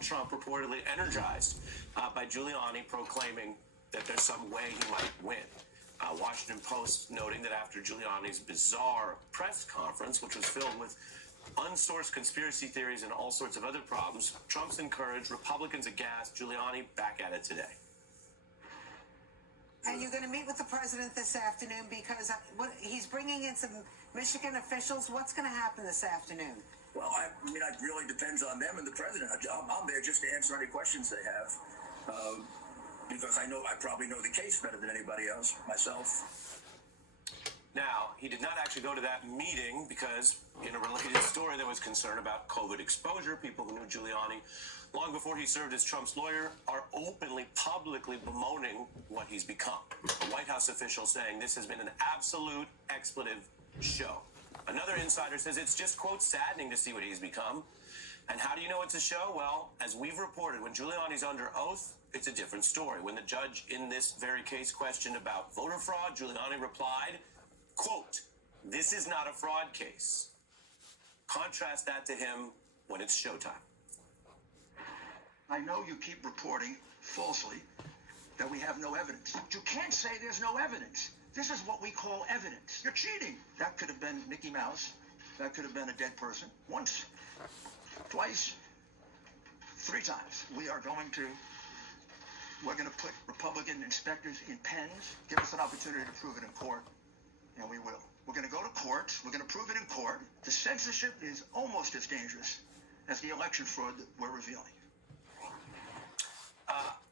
Donald Trump reportedly energized by Giuliani proclaiming that there's some way he might win. Washington Post noting that after Giuliani's bizarre press conference, which was filled with unsourced conspiracy theories and all sorts of other problems, Trump's encouraged Republicans aghast, Giuliani back at it today. And you're going to meet with the president this afternoon because he's bringing in some Michigan officials. What's going to happen this afternoon? Well, I mean, it really depends on them and the president. I'm there just to answer any questions they have, because I probably know the case better than anybody else, myself. Now, he did not actually go to that meeting because, in a related story, there was concern about COVID exposure. People who knew Giuliani long before he served as Trump's lawyer are openly, publicly bemoaning what he's become. A White House official saying this has been an absolute expletive show. Another insider says it's just, quote, saddening to see what he's become. And how do you know it's a show? Well, as we've reported, when Giuliani's under oath, it's a different story. When the judge in this very case questioned about voter fraud, Giuliani replied, quote, "This is not a fraud case." Contrast that to him when it's showtime. I know you keep reporting falsely that we have no evidence. You can't say there's no evidence. This is what we call evidence. You're cheating. That could have been Mickey Mouse. That could have been a dead person. Once, twice, 3 times. We're going to put Republican inspectors in pens, give us an opportunity to prove it in court, and we will. We're going to go to court. We're going to prove it in court. The censorship is almost as dangerous as the election fraud that we're revealing.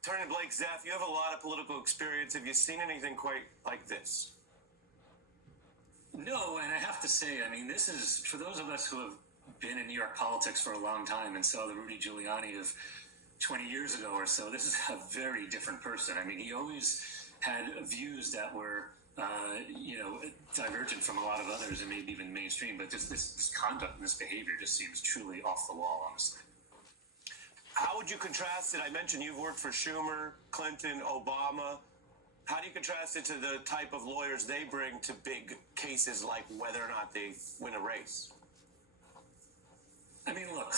Attorney Blake Zeff, you have a lot of political experience. Have you seen anything quite like this? No, and I have to say, I mean, this is, for those of us who have been in New York politics for a long time and saw the Rudy Giuliani of 20 years ago or so, this is a very different person. I mean, he always had views that were, divergent from a lot of others and maybe even mainstream, but this conduct and this behavior just seems truly off the wall, honestly. How would you contrast it? I mentioned you've worked for Schumer, Clinton, Obama. How do you contrast it to the type of lawyers they bring to big cases like whether or not they win a race? I mean, look,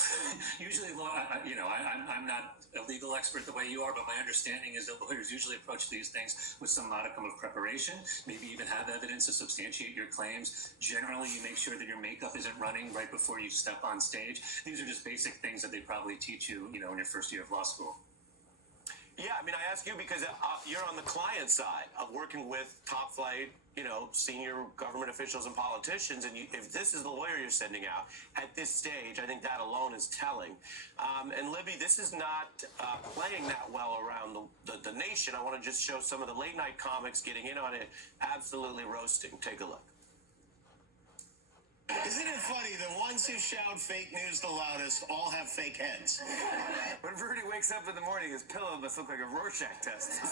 usually, I'm not a legal expert the way you are, but my understanding is that lawyers usually approach these things with some modicum of preparation, maybe even have evidence to substantiate your claims. Generally, you make sure that your makeup isn't running right before you step on stage. These are just basic things that they probably teach you, in your first year of law school. Yeah, I mean, I ask you because you're on the client side of working with top flight, senior government officials and politicians. And if this is the lawyer you're sending out at this stage, I think that alone is telling. And Libby, this is not playing that well around the nation. I want to just show some of the late night comics getting in on it, absolutely roasting. Take a look. Isn't it funny, the ones who shout fake news the loudest all have fake heads? When Rudy wakes up in the morning, his pillow must look like a Rorschach test.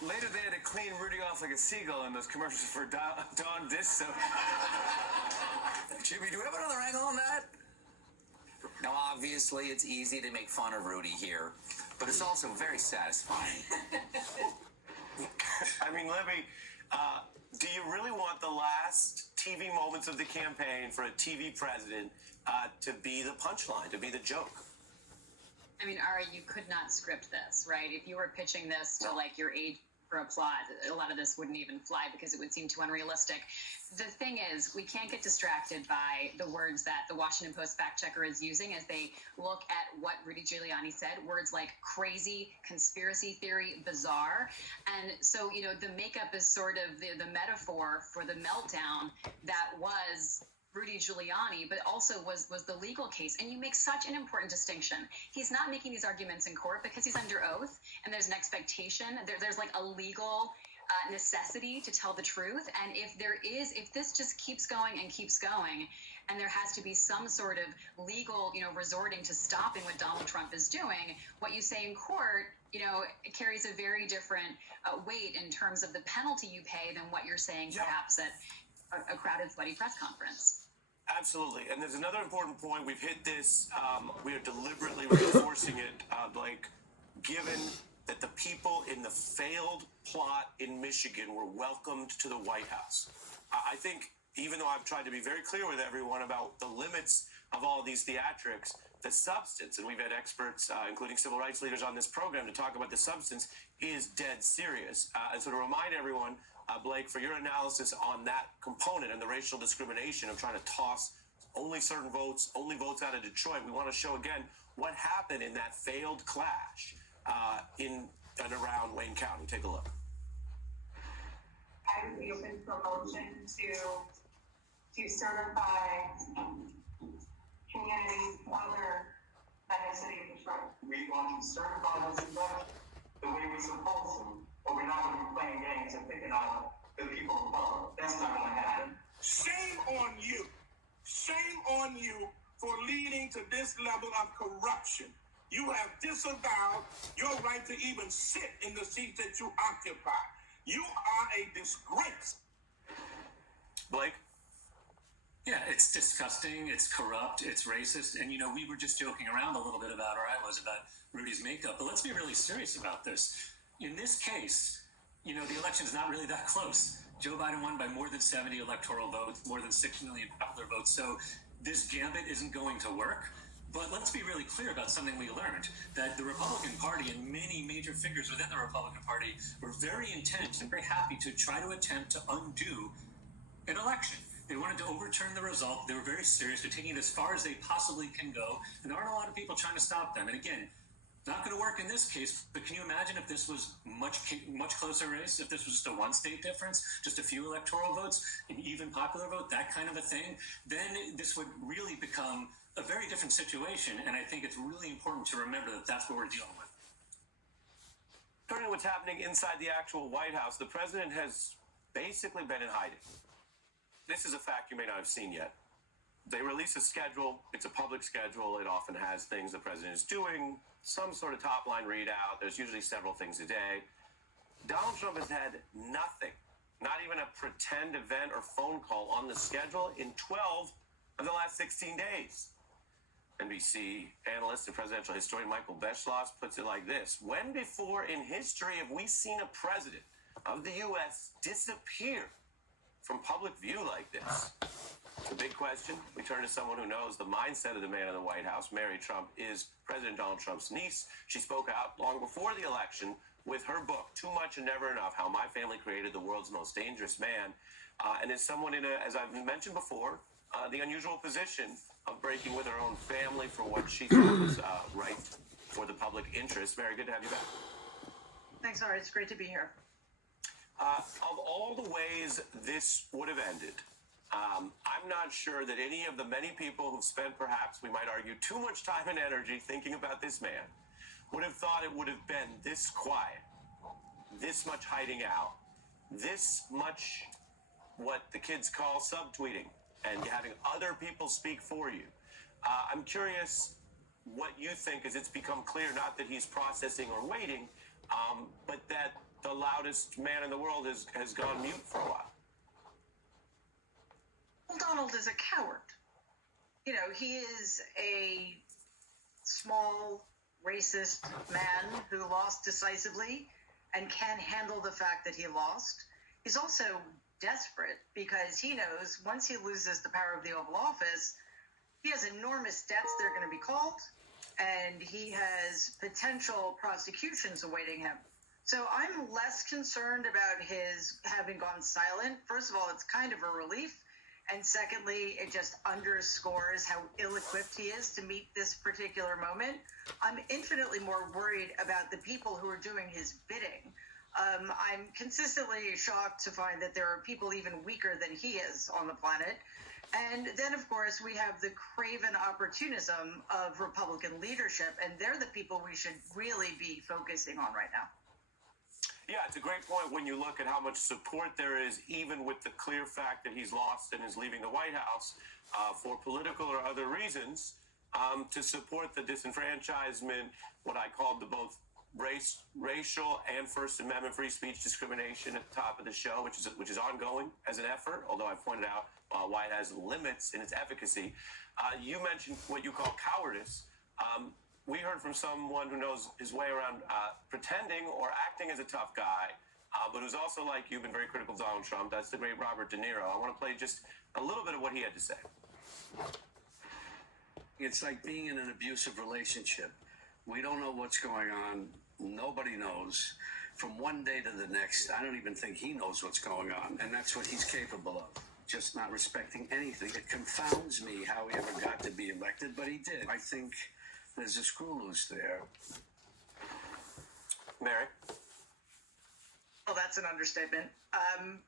Later, they had to clean Rudy off like a seagull in those commercials for Dawn Dish soap. Jimmy, do we have another angle on that? Now, obviously, it's easy to make fun of Rudy here, but it's also very satisfying. I mean, Libby, do you really want the last TV moments of the campaign for a TV president to be the punchline, to be the joke? I mean, Ari, you could not script this, right? If you were pitching this to your age for applause, a lot of this wouldn't even fly because it would seem too unrealistic. The thing is, we can't get distracted by the words that the Washington Post fact checker is using as they look at what Rudy Giuliani said. Words like crazy, conspiracy theory, bizarre. And so, the makeup is sort of the metaphor for the meltdown that was Rudy Giuliani, but also was the legal case. And you make such an important distinction. He's not making these arguments in court because he's under oath and there's an expectation. There's like a legal necessity to tell the truth. And if this just keeps going and there has to be some sort of legal, resorting to stopping what Donald Trump is doing, what you say in court, it carries a very different weight in terms of the penalty you pay than what you're saying perhaps at a crowded, sweaty press conference. Absolutely. And there's another important point. We've hit this. We are deliberately reinforcing it, Blake, given that the people in the failed plot in Michigan were welcomed to the White House. I think, even though I've tried to be very clear with everyone about the limits of all these theatrics, the substance, and we've had experts, including civil rights leaders on this program, to talk about the substance, is dead serious. And so to remind everyone, Blake, for your analysis on that component and the racial discrimination of trying to toss only certain votes, only votes out of Detroit, we want to show again what happened in that failed clash in and around Wayne County. Take a look. I would be open to a motion to certify communities other than the city of Detroit. We want to certify this election the way we're supposed to, or we're not going to be playing games and picking out the people of color. That's not going to happen. Shame on you. Shame on you for leading to this level of corruption. You have disavowed your right to even sit in the seat that you occupy. You are a disgrace. Blake? Yeah, it's disgusting, it's corrupt, it's racist, and we were just joking around a little bit about, or I was, about Rudy's makeup, but let's be really serious about this. In this case, the election's not really that close. Joe Biden won by more than 70 electoral votes, more than 6 million popular votes, so this gambit isn't going to work. But let's be really clear about something we learned, that the Republican Party and many major figures within the Republican Party were very intent and very happy to try to attempt to undo an election. They wanted to overturn the result. They were very serious. They're taking it as far as they possibly can go, and there aren't a lot of people trying to stop them. And again, not going to work in this case, but can you imagine if this was much closer race, if this was just a one-state difference, just a few electoral votes, an even popular vote, that kind of a thing, then this would really become a very different situation, and I think it's really important to remember that that's what we're dealing with. Turning to what's happening inside the actual White House, the president has basically been in hiding. This is a fact you may not have seen yet. They release a schedule. It's a public schedule. It often has things the president is doing, some sort of top-line readout. There's usually several things a day. Donald Trump has had nothing, not even a pretend event or phone call on the schedule in 12 of the last 16 days. NBC analyst and presidential historian Michael Beschloss puts it like this: when before in history have we seen a president of the U.S. disappear from public view like this? It's a big question. We turn to someone who knows the mindset of the man in the White House. Mary Trump is President Donald Trump's niece. She spoke out long before the election with her book, Too Much and Never Enough, How My Family Created the World's Most Dangerous Man, and is someone in as I've mentioned before, the unusual position of breaking with her own family for what she thought was right for the public interest. Mary, good to have you back. Thanks, Art. It's great to be here. Of all the ways this would have ended, I'm not sure that any of the many people who've spent, perhaps we might argue, too much time and energy thinking about this man would have thought it would have been this quiet, this much hiding out, this much what the kids call subtweeting, and having other people speak for you. I'm curious what you think, as it's become clear, not that he's processing or waiting, but that the loudest man in the world has gone mute for a while. Well, Donald is a coward. He is a small, racist man who lost decisively and can't handle the fact that he lost. He's also desperate because he knows once he loses the power of the Oval Office, he has enormous debts that are going to be called, and he has potential prosecutions awaiting him. So I'm less concerned about his having gone silent. First of all, it's kind of a relief. And secondly, it just underscores how ill-equipped he is to meet this particular moment. I'm infinitely more worried about the people who are doing his bidding. I'm consistently shocked to find that there are people even weaker than he is on the planet. And then, of course, we have the craven opportunism of Republican leadership, and they're the people we should really be focusing on right now. Yeah, it's a great point when you look at how much support there is, even with the clear fact that he's lost and is leaving the White House for political or other reasons, to support the disenfranchisement, what I called the both racial and First Amendment free speech discrimination at the top of the show, which is ongoing as an effort, although I pointed out why it has limits in its efficacy. You mentioned what you call cowardice. We heard from someone who knows his way around pretending or acting as a tough guy, but who's also, like you, been very critical of Donald Trump. That's the great Robert De Niro. I want to play just a little bit of what he had to say. It's like being in an abusive relationship. We don't know what's going on. Nobody knows. From one day to the next, I don't even think he knows what's going on. And that's what he's capable of. Just not respecting anything. It confounds me how he ever got to be elected, but he did. I think there's a screw loose there. Mary? Well, that's an understatement.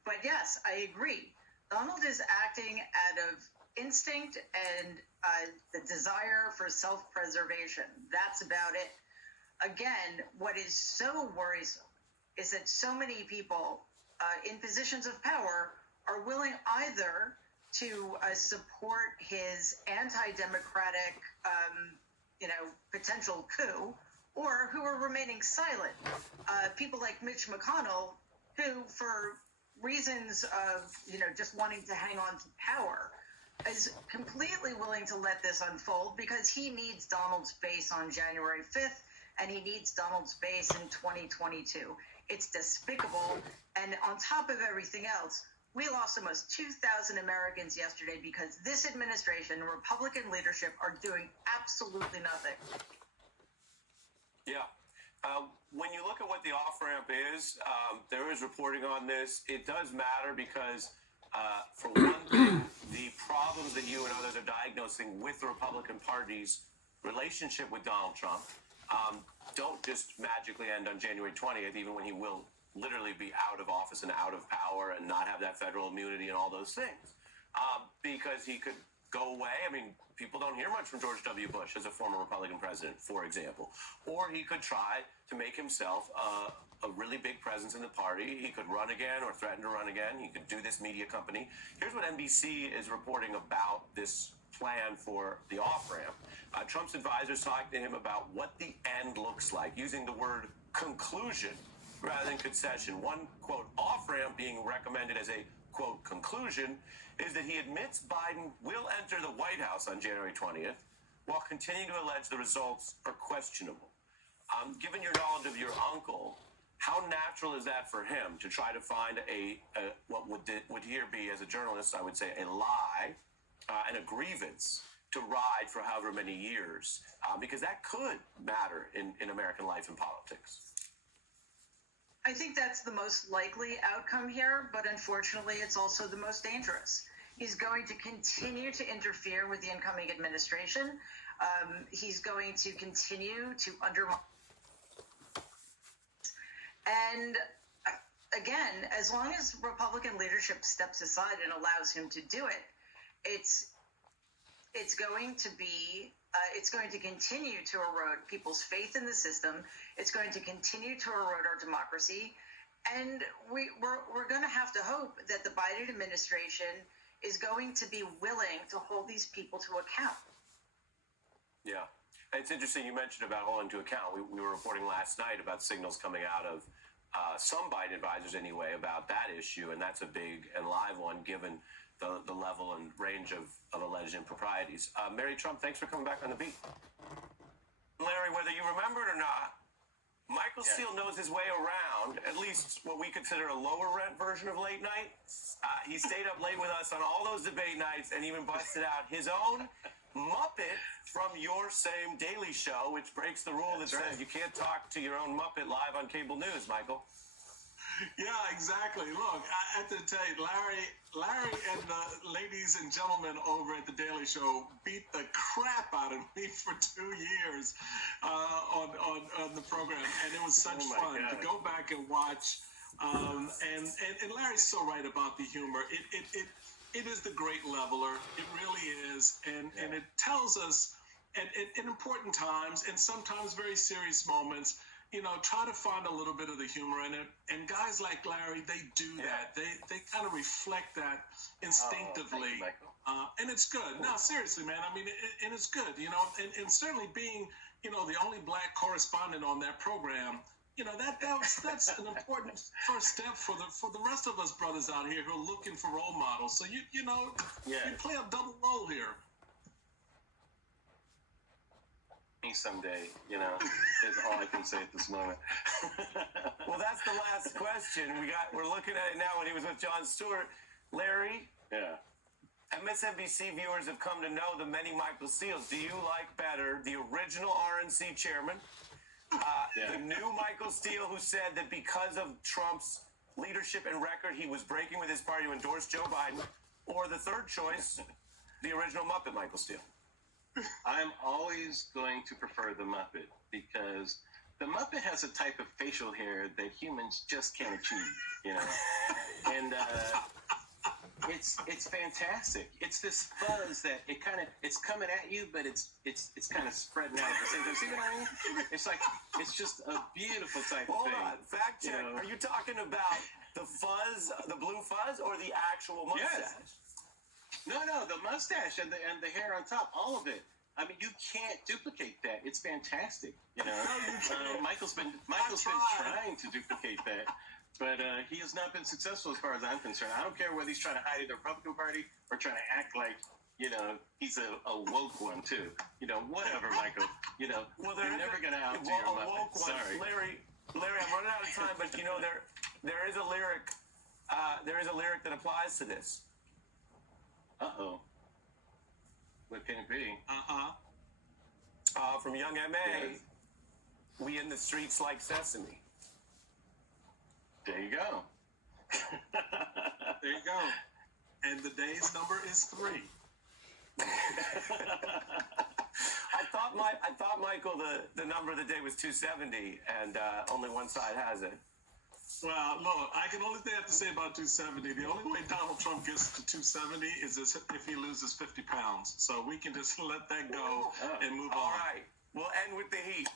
But yes, I agree. Donald is acting out of instinct and the desire for self-preservation. That's about it. Again, what is so worrisome is that so many people in positions of power are willing either to support his anti-democratic, potential coup, or who are remaining silent. People like Mitch McConnell, who, for reasons of, just wanting to hang on to power, is completely willing to let this unfold because he needs Donald's base on January 5th, and he needs Donald's base in 2022. It's despicable. And on top of everything else, we lost almost 2,000 Americans yesterday because this administration and Republican leadership are doing absolutely nothing. Yeah. When you look at what the off-ramp is, there is reporting on this. It does matter because, for one thing, the problems that you and others are diagnosing with the Republican Party's relationship with Donald Trump don't just magically end on January 20th, even when he will literally be out of office and out of power and not have that federal immunity and all those things. Because he could go away. I mean, people don't hear much from George W. Bush as a former Republican president, for example. Or he could try to make himself a really big presence in the party. He could run again or threaten to run again. He could do this media company. Here's what NBC is reporting about this plan for the off-ramp. Trump's advisors talked to him about what the end looks like, using the word conclusion rather than concession. One, quote, off-ramp being recommended as a, quote, conclusion is that he admits Biden will enter the White House on January 20th while continuing to allege the results are questionable. Given your knowledge of your uncle, how natural is that for him to try to find what would here be, as a journalist, I would say, a lie and a grievance to ride for however many years? Because that could matter in American life and politics. I think that's the most likely outcome here, but unfortunately, it's also the most dangerous. He's going to continue to interfere with the incoming administration. He's going to continue to undermine. And again, as long as Republican leadership steps aside and allows him to do it, it's going to be it's going to continue to erode people's faith in the system. It's going to continue to erode our democracy, and we're going to have to hope that the Biden administration is going to be willing to hold these people to account. Yeah. It's interesting you mentioned about holding to account. We were reporting last night about signals coming out of some Biden advisors anyway about that issue, and that's a big and live one given the level and range of alleged improprieties. Mary Trump, thanks for coming back on the beat. Larry, whether you remember it or not, Michael Steele knows his way around at least what we consider a lower rent version of late night. He stayed up late with us on all those debate nights and even busted out his own Muppet from your same Daily Show, which breaks the rule that says you can't talk to your own Muppet live on cable news, Michael. Yeah, exactly. Look, I have to tell you, Larry and the ladies and gentlemen over at the Daily Show beat the crap out of me for 2 years on the program, and it was such fun to go back and watch. And Larry's so right about the humor. It is the great leveler. It really is, and it tells us at important times and sometimes very serious moments, try to find a little bit of the humor in it. And guys like Larry, they do that. They kind of reflect that instinctively. And it's good. No, seriously, man. I mean, and it's good, and certainly being, the only black correspondent on that program, that's an important first step for the rest of us brothers out here who are looking for role models. So you play a double role here. Me someday, is all I can say at this moment. Well, that's the last question. We're looking at it now when he was with Jon Stewart. Larry, MSNBC viewers have come to know the many Michael Steeles. Do you like better the original RNC chairman, the new Michael Steele, who said that because of Trump's leadership and record, he was breaking with his party to endorse Joe Biden, or the third choice, the original Muppet Michael Steele? I'm always going to prefer the Muppet because the Muppet has a type of facial hair that humans just can't achieve, you know. And it's fantastic. It's this fuzz that it's coming at you, but it's kind of spreading out at the same time. See what I mean? It's just a beautiful type of thing. Hold on, fact check. You know? Are you talking about the fuzz, the blue fuzz, or the actual mustache? Yes. No, the mustache and the hair on top, all of it. I mean, you can't duplicate that. It's fantastic. You know, Michael's been trying to duplicate that, but he has not been successful as far as I'm concerned. I don't care whether he's trying to hide in the Republican Party or trying to act like, you know, he's a woke one too. You know, whatever, Michael. You know, you're never gonna outdo your Muppet. Sorry, Larry, I'm running out of time, but you know there is a lyric. There is a lyric that applies to this. Uh-oh. What can it be? From Young M.A., Yes. We in the streets like Sesame. There you go. There you go. And the day's number is 3. I thought Michael, the number of the day was 270, and only one side has it. Well, look, I can only thing I have to say about 270. The only way Donald Trump gets to 270 is if he loses 50 pounds. So we can just let that go and move on. All right. We'll end with the heat.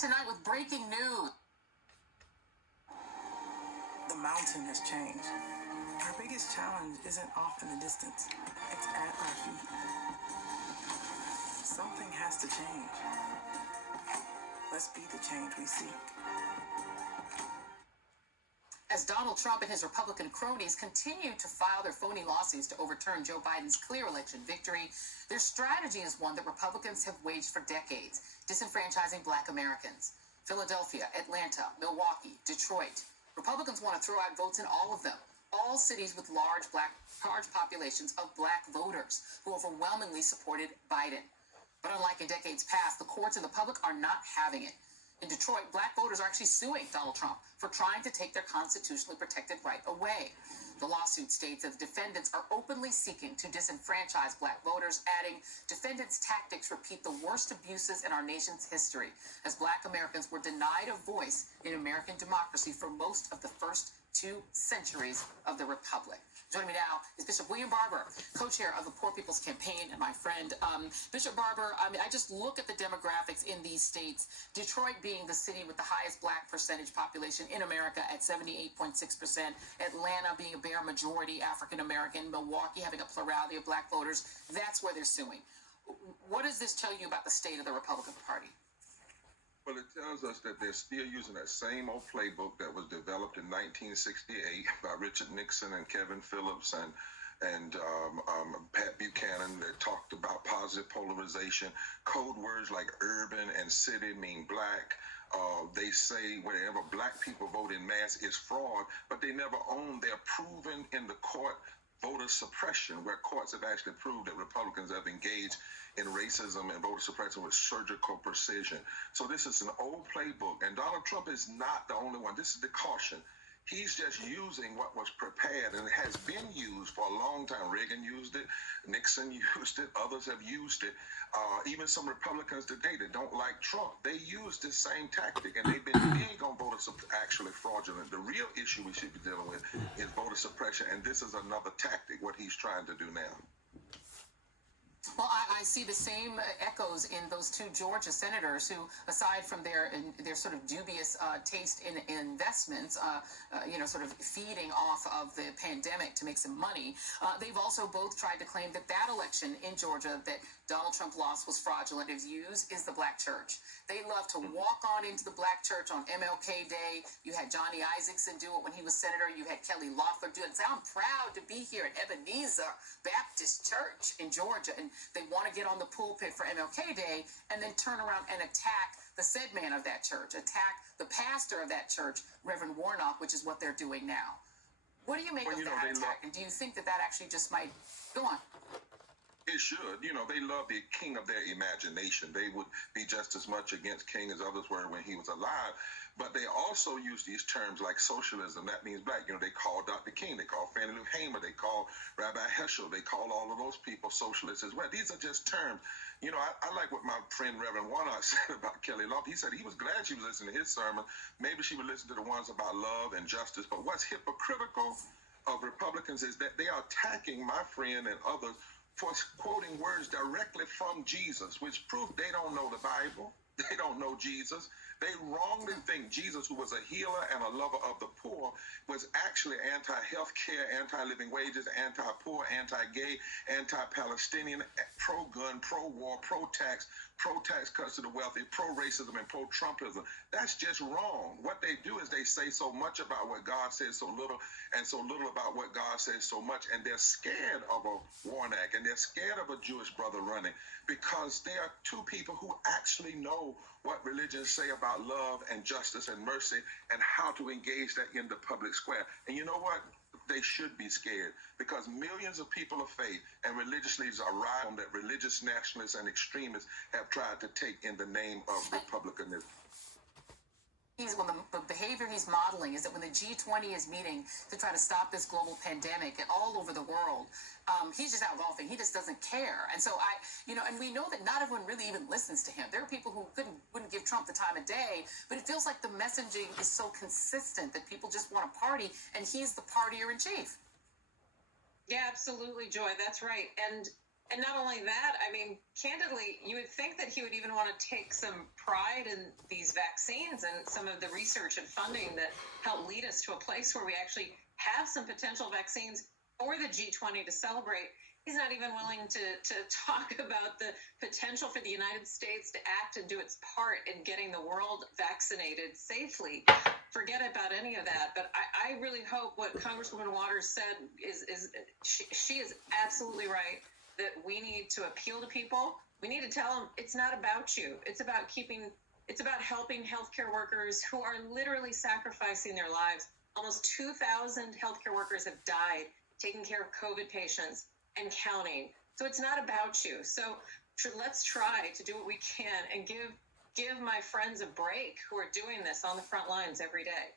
Tonight with breaking news. The mountain has changed. Our biggest challenge isn't off in the distance. It's at our feet. Something has to change. Let's be the change we seek. As Donald Trump and his Republican cronies continue to file their phony lawsuits to overturn Joe Biden's clear election victory, their strategy is one that Republicans have waged for decades, disenfranchising Black Americans. Philadelphia, Atlanta, Milwaukee, Detroit. Republicans want to throw out votes in all of them. All cities with large populations of Black voters who overwhelmingly supported Biden. But unlike in decades past, the courts and the public are not having it. In Detroit, Black voters are actually suing Donald Trump for trying to take their constitutionally protected right away. The lawsuit states that the defendants are openly seeking to disenfranchise Black voters, adding, defendants' tactics repeat the worst abuses in our nation's history, as Black Americans were denied a voice in American democracy for most of the first 2 centuries of the Republic. Joining me now is Bishop William Barber, co-chair of the Poor People's Campaign, and my friend. Bishop Barber, I just look at the demographics in these states, Detroit being the city with the highest Black percentage population in America at 78.6%, Atlanta being a bare majority African-American, Milwaukee having a plurality of Black voters. That's where they're suing. What does this tell you about the state of the Republican Party? Well, it tells us that they're still using that same old playbook that was developed in 1968 by Richard Nixon and Kevin Phillips and Pat Buchanan that talked about positive polarization. Code words like urban and city mean Black. They say whenever Black people vote in mass is fraud, but they never own their proven in the court voter suppression, where courts have actually proved that Republicans have engaged in racism and voter suppression with surgical precision. So this is an old playbook, and Donald Trump is not the only one. This is the caution. He's just using what was prepared, and it has been used for a long time. Reagan used it, Nixon used it, others have used it. Even some Republicans today that don't like Trump, they use this same tactic, and they've been big on voter actually fraudulent. The real issue we should be dealing with is voter suppression, and this is another tactic, what he's trying to do now. Well, I see the same echoes in those two Georgia senators who, aside from their sort of dubious taste in investments, sort of feeding off of the pandemic to make some money, they've also both tried to claim that election in Georgia that Donald Trump lost was fraudulent. His use is the black church. They love to walk on into the black church on MLK Day. You had Johnny Isakson do it when he was senator. You had Kelly Loeffler do it and say, I'm proud to be here at Ebenezer Baptist Church in Georgia. And they want to get on the pulpit for MLK Day and then turn around and attack the said man of that church, attack the pastor of that church, Reverend Warnock, which is what they're doing now. What do you make of that attack? And do you think that actually just might go on? It should. They love the king of their imagination. They would be just as much against King as others were when he was alive. But they also use these terms like socialism. That means black. They call Dr. King. They call Fannie Lou Hamer. They call Rabbi Heschel. They call all of those people socialists as well. These are just terms. I like what my friend Reverend Warnock said about Kelly Loeffler. He said he was glad she was listening to his sermon. Maybe she would listen to the ones about love and justice. But what's hypocritical of Republicans is that they are attacking my friend and others for quoting words directly from Jesus, which proves they don't know the Bible. They don't know Jesus. They wrongly think Jesus, who was a healer and a lover of the poor, was actually anti-health care, anti-living wages, anti-poor, anti-gay, anti-Palestinian, pro-gun, pro-war, pro-tax cuts to the wealthy, pro-racism, and pro-Trumpism. That's just wrong. What they do is they say so much about what God says so little, and so little about what God says so much, and they're scared of a Warnock, and they're scared of a Jewish brother running, because they are two people who actually know what religions say about love and justice and mercy and how to engage that in the public square. And you know what? They should be scared, because millions of people of faith and religious leaders are riding that religious nationalists and extremists have tried to take in the name of republicanism. The behavior he's modeling is that when the G20 is meeting to try to stop this global pandemic all over the world, he's just out golfing. He just doesn't care. And so and we know that not everyone really even listens to him. There are people who wouldn't give Trump the time of day, but it feels like the messaging is so consistent that people just want to party, and he's the partier in chief. Yeah, absolutely, Joy. That's right. And not only that, candidly, you would think that he would even want to take some pride in these vaccines and some of the research and funding that helped lead us to a place where we actually have some potential vaccines for the G20 to celebrate. He's not even willing to talk about the potential for the United States to act and do its part in getting the world vaccinated safely. Forget about any of that. But I really hope what Congresswoman Waters said is she is absolutely right, that we need to appeal to people. We need to tell them it's not about you. It's about helping healthcare workers who are literally sacrificing their lives. Almost 2,000 healthcare workers have died taking care of COVID patients and counting. So it's not about you. So let's try to do what we can and give my friends a break who are doing this on the front lines every day.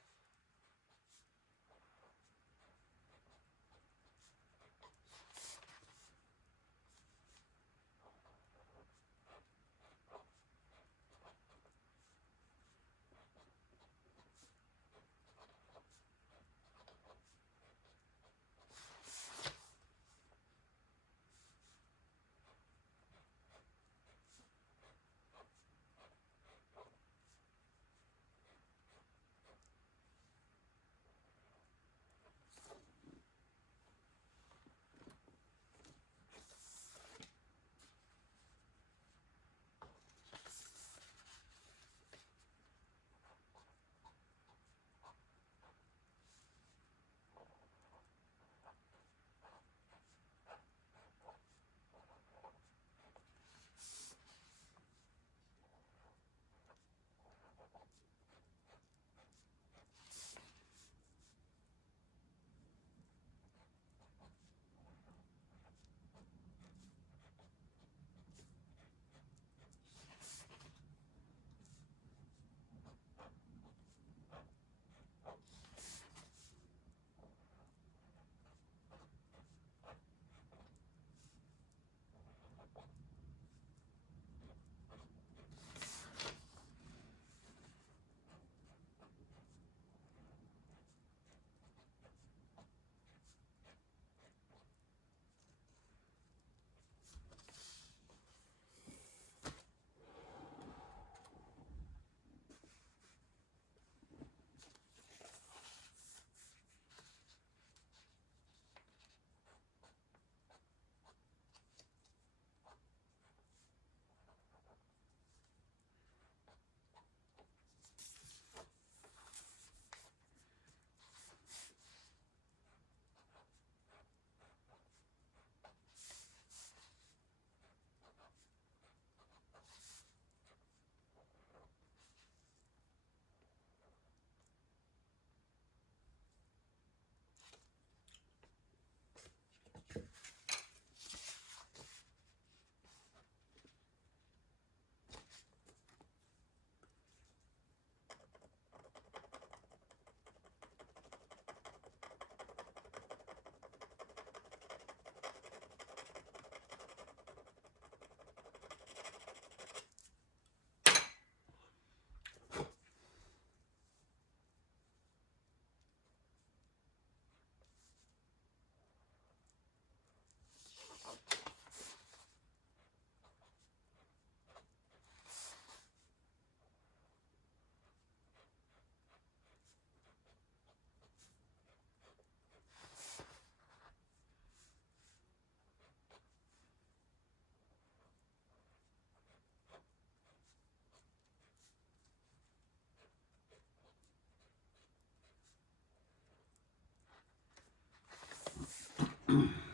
it.